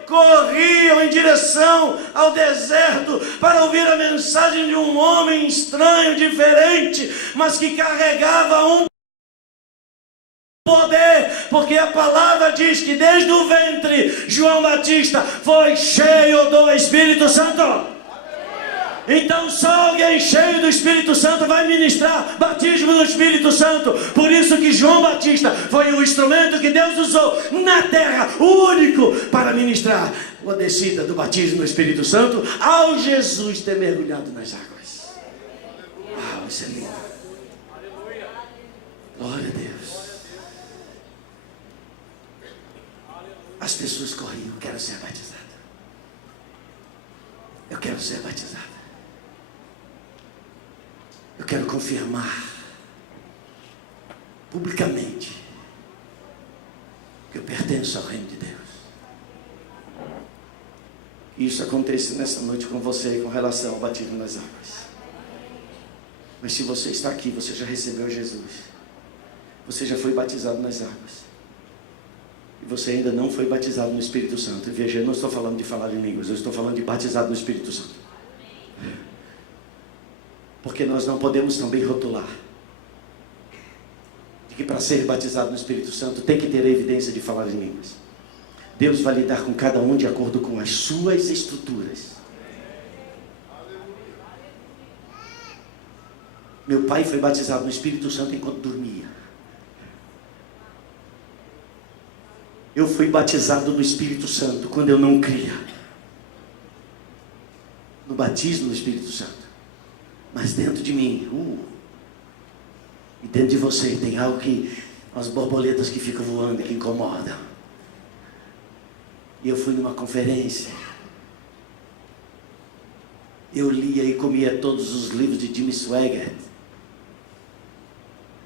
corriam em direção ao deserto para ouvir a mensagem de um homem estranho, diferente, mas que carregava um poder, porque a palavra diz que desde o ventre João Batista foi cheio do Espírito Santo. Então só alguém cheio do Espírito Santo vai ministrar batismo no Espírito Santo. Por isso que João Batista foi o instrumento que Deus usou na terra, o único, para ministrar a descida do batismo no Espírito Santo, ao Jesus ter mergulhado nas águas. Uau, isso é lindo. Glória a Deus. As pessoas corriam, eu quero ser batizado. Eu quero ser batizado. Eu quero confirmar publicamente que eu pertenço ao reino de Deus. Isso acontece nessa noite com você com relação ao batismo nas águas. Mas se você está aqui, você já recebeu Jesus, você já foi batizado nas águas, e você ainda não foi batizado no Espírito Santo. E veja, eu não estou falando de falar em línguas, eu estou falando de batizado no Espírito Santo. Porque nós não podemos também rotular de que para ser batizado no Espírito Santo tem que ter a evidência de falar em línguas. Deus vai lidar com cada um de acordo com as suas estruturas. Meu pai foi batizado no Espírito Santo enquanto dormia. Eu fui batizado no Espírito Santo quando eu não cria. No batismo do Espírito Santo. Mas dentro de mim, e dentro de você tem algo que, as borboletas que ficam voando, que incomodam. E eu fui numa conferência. Eu lia e comia todos os livros de Jimmy Swaggart.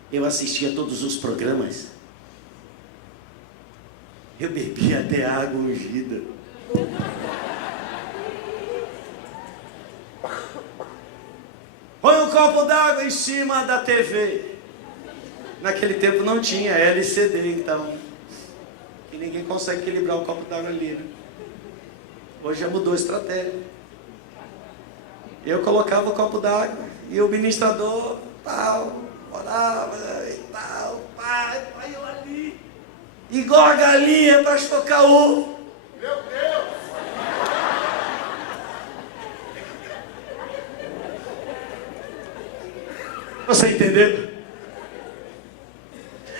Eu assistia todos os programas. Eu bebia até água ungida. Põe um copo d'água em cima da TV. Naquele tempo não tinha LCD, então. E ninguém consegue equilibrar o copo d'água ali, né? Hoje já mudou a estratégia. Eu colocava o copo d'água e o ministrador, tal, orava e tal, pai, eu ali, igual a galinha para estocar ovo. Meu Deus! Você entendeu?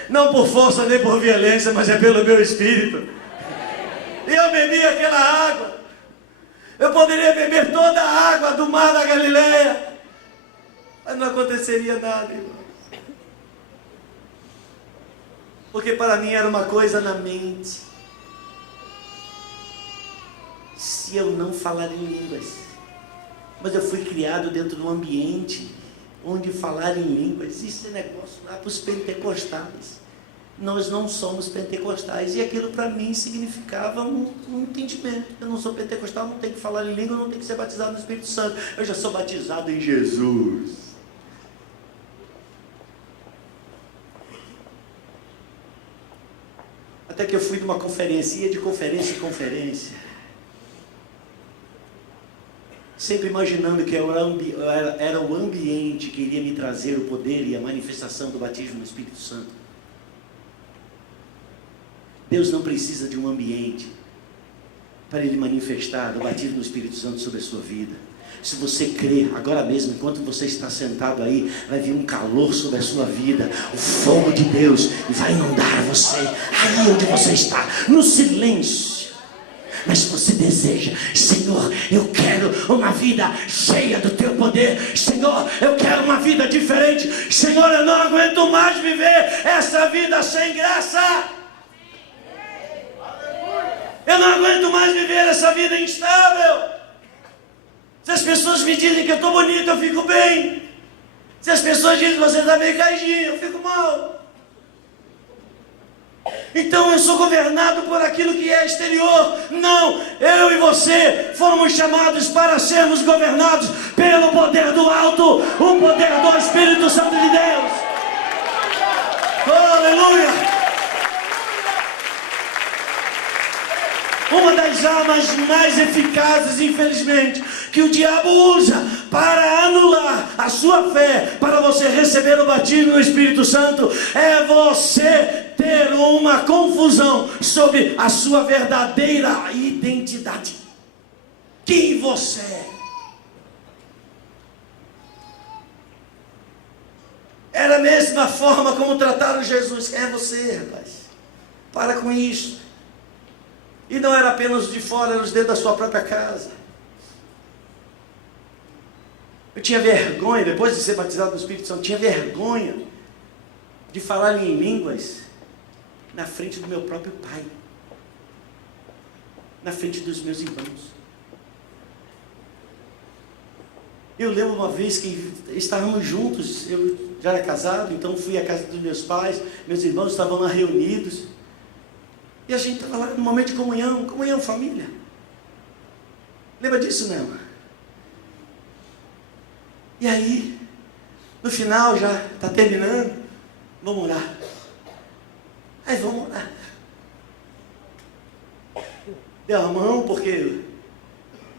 Não por força nem por violência, mas é pelo meu espírito. E eu bebi aquela água. Eu poderia beber toda a água do mar da Galileia, mas não aconteceria nada, irmão. Porque para mim era uma coisa na mente. Se eu não falar em línguas, mas eu fui criado dentro de um ambiente onde falar em línguas, isso é negócio lá para os pentecostais. Nós não somos pentecostais, e aquilo para mim significava um entendimento. Eu não sou pentecostal, não tenho que falar em língua, não tenho que ser batizado no Espírito Santo. Eu já sou batizado em Jesus. Até que eu fui de uma conferência, ia de conferência em conferência, sempre imaginando que era o ambiente que iria me trazer o poder e a manifestação do batismo no Espírito Santo. Deus não precisa de um ambiente para Ele manifestar o batismo do Espírito Santo sobre a sua vida. Se você crer, agora mesmo, enquanto você está sentado aí, vai vir um calor sobre a sua vida, o fogo de Deus, e vai inundar você, aí onde você está, no silêncio. Mas se você deseja, Senhor, eu quero uma vida cheia do Teu poder, Senhor, eu quero uma vida diferente, Senhor, eu não aguento mais viver essa vida sem graça. Eu não aguento mais viver essa vida instável. Se as pessoas me dizem que eu estou bonito, eu fico bem. Se as pessoas dizem que você está bem caidinho, eu fico mal. Então eu sou governado por aquilo que é exterior. Não, eu e você fomos chamados para sermos governados pelo poder do alto, o poder do Espírito Santo de Deus. Aleluia! Uma das armas mais eficazes, infelizmente, que o diabo usa para anular a sua fé, para você receber o batismo no Espírito Santo, é você ter uma confusão sobre a sua verdadeira identidade. Quem você é? Era a mesma forma como trataram Jesus. Quem é você, rapaz? Para com isso. E não era apenas os de fora, era os dentro da sua própria casa. Eu tinha vergonha, depois de ser batizado no Espírito Santo, tinha vergonha de falar em línguas na frente do meu próprio pai, na frente dos meus irmãos. Eu lembro uma vez que estávamos juntos, eu já era casado, então fui à casa dos meus pais, meus irmãos estavam lá reunidos, e a gente estava lá no momento de comunhão família. Lembra disso, não? E aí, no final já está terminando, vamos orar. Aí vamos orar. Deu a mão, porque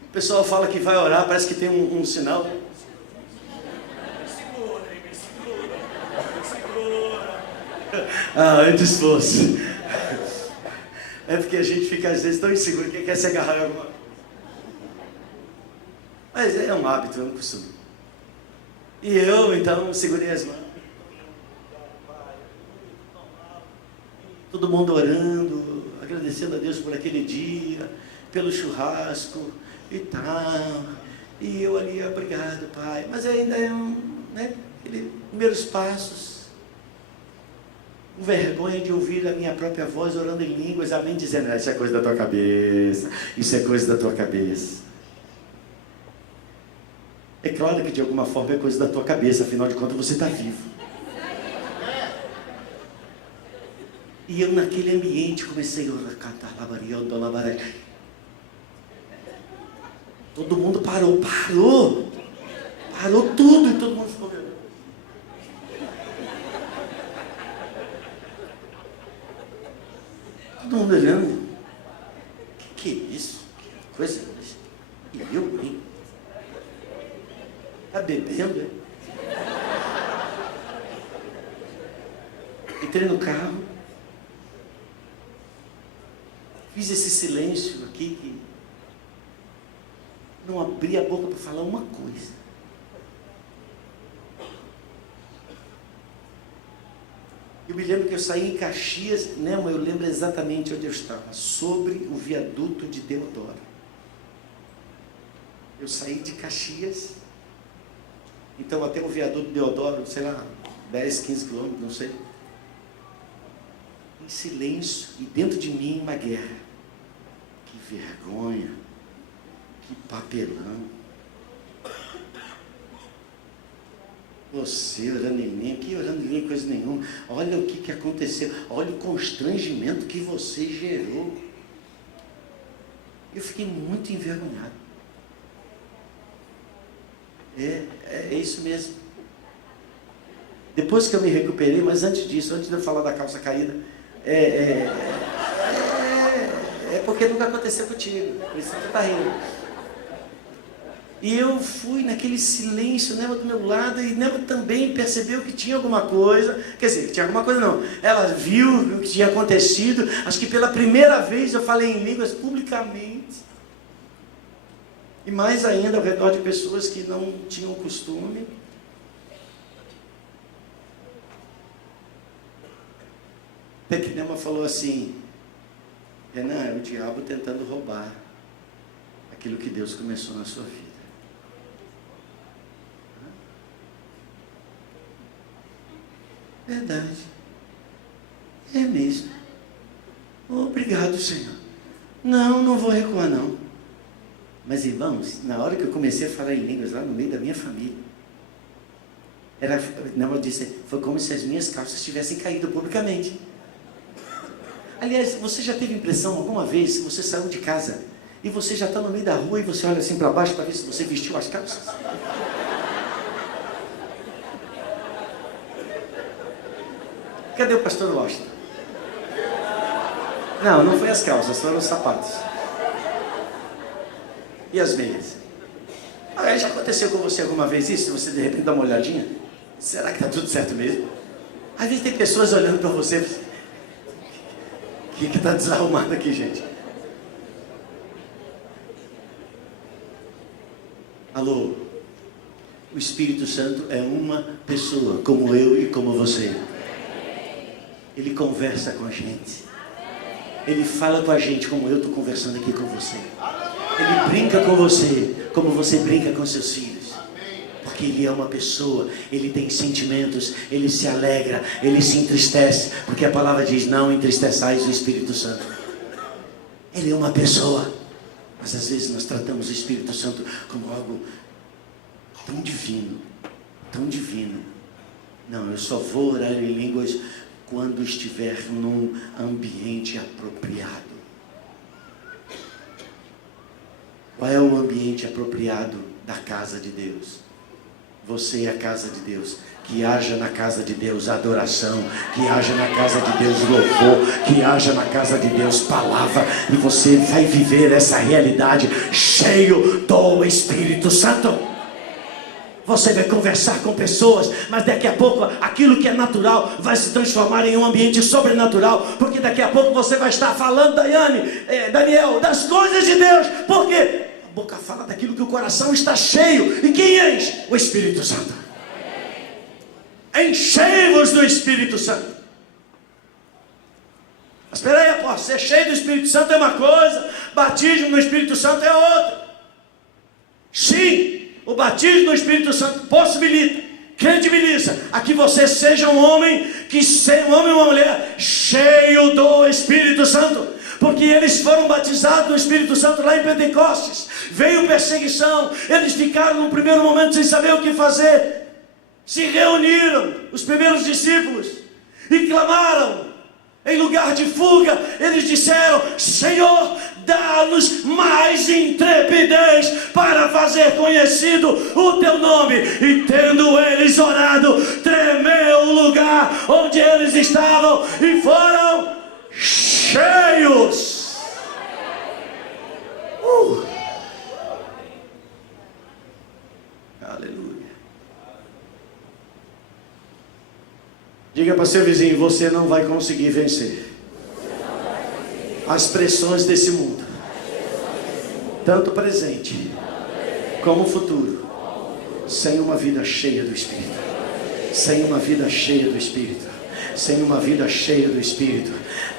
o pessoal fala que vai orar, parece que tem um sinal. Me segura. Ah, antes fosse. É porque a gente fica às vezes tão inseguro que quer se agarrar em alguma coisa. Mas é um hábito, é um costume. E eu, então, segurei as mãos. Todo mundo orando. agradecendo a Deus por aquele dia, pelo churrasco e tal. E eu ali, obrigado, Pai. Mas ainda é primeiros passos. Com vergonha de ouvir a minha própria voz orando em línguas, amém, dizendo, isso é coisa da tua cabeça, isso é coisa da tua cabeça. É claro que de alguma forma é coisa da tua cabeça, afinal de contas você está vivo. E eu naquele ambiente comecei a cantar todo mundo parou tudo e todo mundo ficou olhando. Todo mundo olhando. Que é isso? Que coisa é isso? E eu, hein? Está bebendo, hein? Entrei no carro, fiz esse silêncio aqui, que não abri a boca para falar uma coisa. Eu me lembro que eu saí em Caxias, mas eu lembro exatamente onde eu estava, sobre o viaduto de Deodoro. Eu saí de Caxias, então até o viaduto de Deodoro, sei lá, 10, 15 quilômetros, não sei. Em silêncio, e dentro de mim uma guerra. Que vergonha, que papelão. Você orando em mim, aqui orando em mim, coisa nenhuma. Olha o que aconteceu, olha o constrangimento que você gerou. Eu fiquei muito envergonhado. É isso mesmo. Depois que eu me recuperei, mas antes disso, antes de eu falar da calça caída, é porque nunca aconteceu contigo, por isso que tu está rindo. E eu fui naquele silêncio, Nela do meu lado, e Nela também percebeu que tinha alguma coisa, quer dizer, que tinha alguma coisa não, ela viu o que tinha acontecido, acho que pela primeira vez eu falei em línguas publicamente, e mais ainda ao redor de pessoas que não tinham costume. Até que Nelma falou assim, Renan, é o diabo tentando roubar aquilo que Deus começou na sua vida. Verdade. É mesmo. Obrigado, Senhor. Não vou recuar não. Mas irmãos, na hora que eu comecei a falar em línguas lá no meio da minha família, Nelma disse, foi como se as minhas calças tivessem caído publicamente. Aliás, você já teve impressão alguma vez que você saiu de casa e você já está no meio da rua e você olha assim para baixo para ver se você vestiu as calças? Cadê o pastor Washington? Não foi as calças, foram os sapatos. E as meias? Já aconteceu com você alguma vez isso? Você de repente dá uma olhadinha? Será que está tudo certo mesmo? Às vezes tem pessoas olhando para você. O que está desarrumado aqui, gente? Alô? O Espírito Santo é uma pessoa, como eu e como você. Ele conversa com a gente. Ele fala com a gente como eu estou conversando aqui com você. Ele brinca com você, como você brinca com seus filhos. Porque Ele é uma pessoa, Ele tem sentimentos, Ele se alegra, Ele se entristece. Porque a palavra diz, não entristeçais o Espírito Santo. Ele é uma pessoa. Mas às vezes nós tratamos o Espírito Santo como algo tão divino, tão divino. Não, eu só vou orar em línguas quando estiver num ambiente apropriado. Qual é o ambiente apropriado da casa de Deus? Você é a casa de Deus. Que haja na casa de Deus adoração, que haja na casa de Deus louvor, que haja na casa de Deus palavra, e você vai viver essa realidade cheio do Espírito Santo. Você vai conversar com pessoas, mas daqui a pouco aquilo que é natural vai se transformar em um ambiente sobrenatural, porque daqui a pouco você vai estar falando, Daniel, das coisas de Deus, porque a boca fala daquilo que o coração está cheio. E quem enche? O Espírito Santo. Enchei-vos do Espírito Santo. Mas espera aí, apóstolo, ser cheio do Espírito Santo é uma coisa, batismo no Espírito Santo é outra. Sim, o batismo no Espírito Santo possibilita, credibiliza a que você seja um homem ou uma mulher cheio do Espírito Santo, porque eles foram batizados no Espírito Santo lá em Pentecostes. Veio perseguição, eles ficaram no primeiro momento sem saber o que fazer, se reuniram, os primeiros discípulos, e clamaram. Em lugar de fuga, eles disseram: Senhor, dá-nos mais intrepidez para fazer conhecido o teu nome. E tendo eles orado, tremeu o lugar onde eles estavam e foram cheios. Aleluia. Diga para seu vizinho: você não vai conseguir vencer as pressões desse mundo, tanto presente como futuro, sem uma vida cheia do Espírito, sem uma vida cheia do Espírito, sem uma vida cheia do Espírito,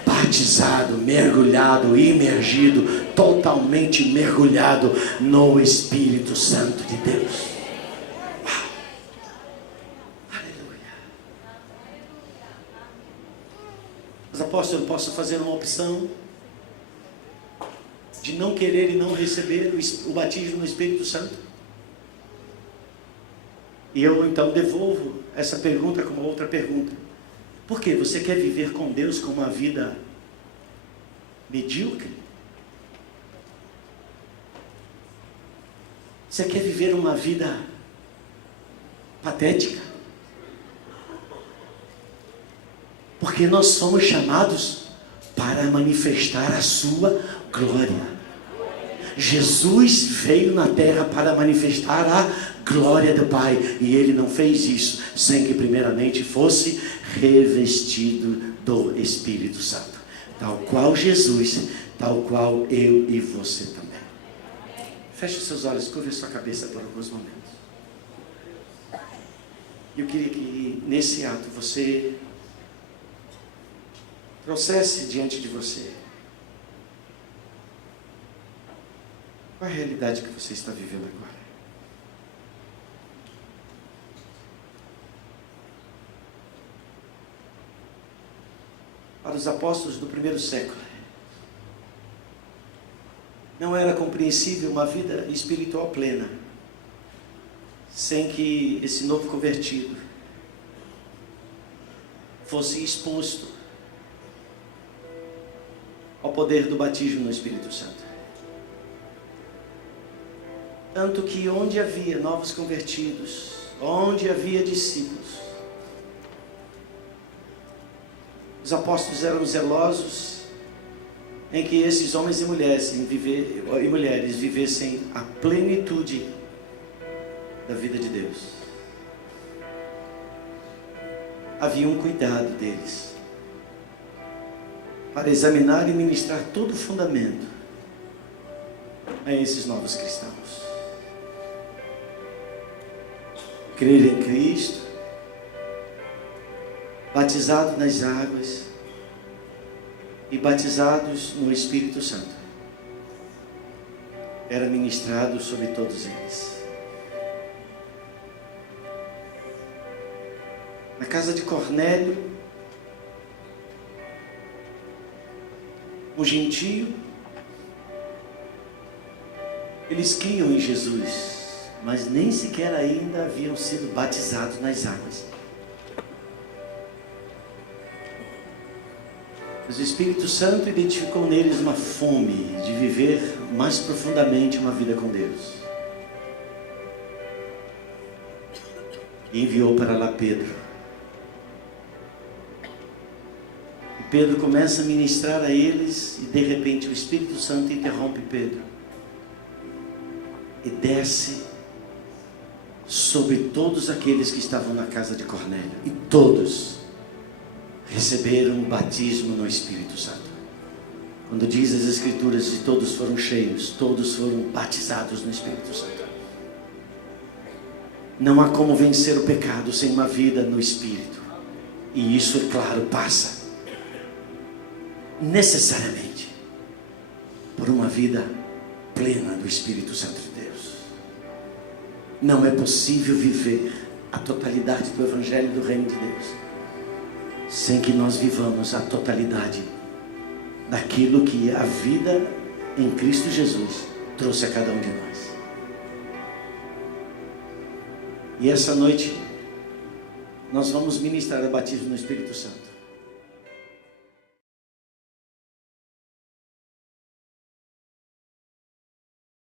batizado, mergulhado, imergido, totalmente mergulhado no Espírito Santo de Deus. Mas apóstolo, eu posso fazer uma opção de não querer e não receber o batismo no Espírito Santo? E eu então devolvo essa pergunta com uma outra pergunta: por quê? Você quer viver com Deus com uma vida medíocre? Você quer viver uma vida patética? Porque nós somos chamados para manifestar a sua glória. Jesus veio na terra para manifestar a glória do Pai, e Ele não fez isso sem que primeiramente fosse revestido do Espírito Santo. Tal qual Jesus, tal qual eu e você também. Feche os seus olhos, curve a sua cabeça por alguns momentos. Eu queria que nesse ato você trouxesse diante de você qual é a realidade que você está vivendo agora. Para os apóstolos do primeiro século, não era compreensível uma vida espiritual plena sem que esse novo convertido fosse exposto ao poder do batismo no Espírito Santo. Tanto que onde havia novos convertidos, onde havia discípulos, os apóstolos eram zelosos em que esses homens e mulheres vivessem a plenitude da vida de Deus. Havia um cuidado deles para examinar e ministrar todo o fundamento a esses novos cristãos. Crer em Cristo, batizado nas águas e batizados no Espírito Santo, era ministrado sobre todos eles. Na casa de Cornélio, um gentio, eles criam em Jesus, mas nem sequer ainda haviam sido batizados nas águas. Mas o Espírito Santo identificou neles uma fome de viver mais profundamente uma vida com Deus. E enviou para lá Pedro. Pedro começa a ministrar a eles e de repente o Espírito Santo interrompe Pedro e desce sobre todos aqueles que estavam na casa de Cornélio, e todos receberam o batismo no Espírito Santo. Quando diz as Escrituras e todos foram cheios, todos foram batizados no Espírito Santo. Não há como vencer o pecado sem uma vida no Espírito, e isso, é claro, passa necessariamente por uma vida plena do Espírito Santo de Deus. Não é possível viver a totalidade do Evangelho do Reino de Deus sem que nós vivamos a totalidade daquilo que a vida em Cristo Jesus trouxe a cada um de nós. E essa noite nós vamos ministrar o batismo no Espírito Santo.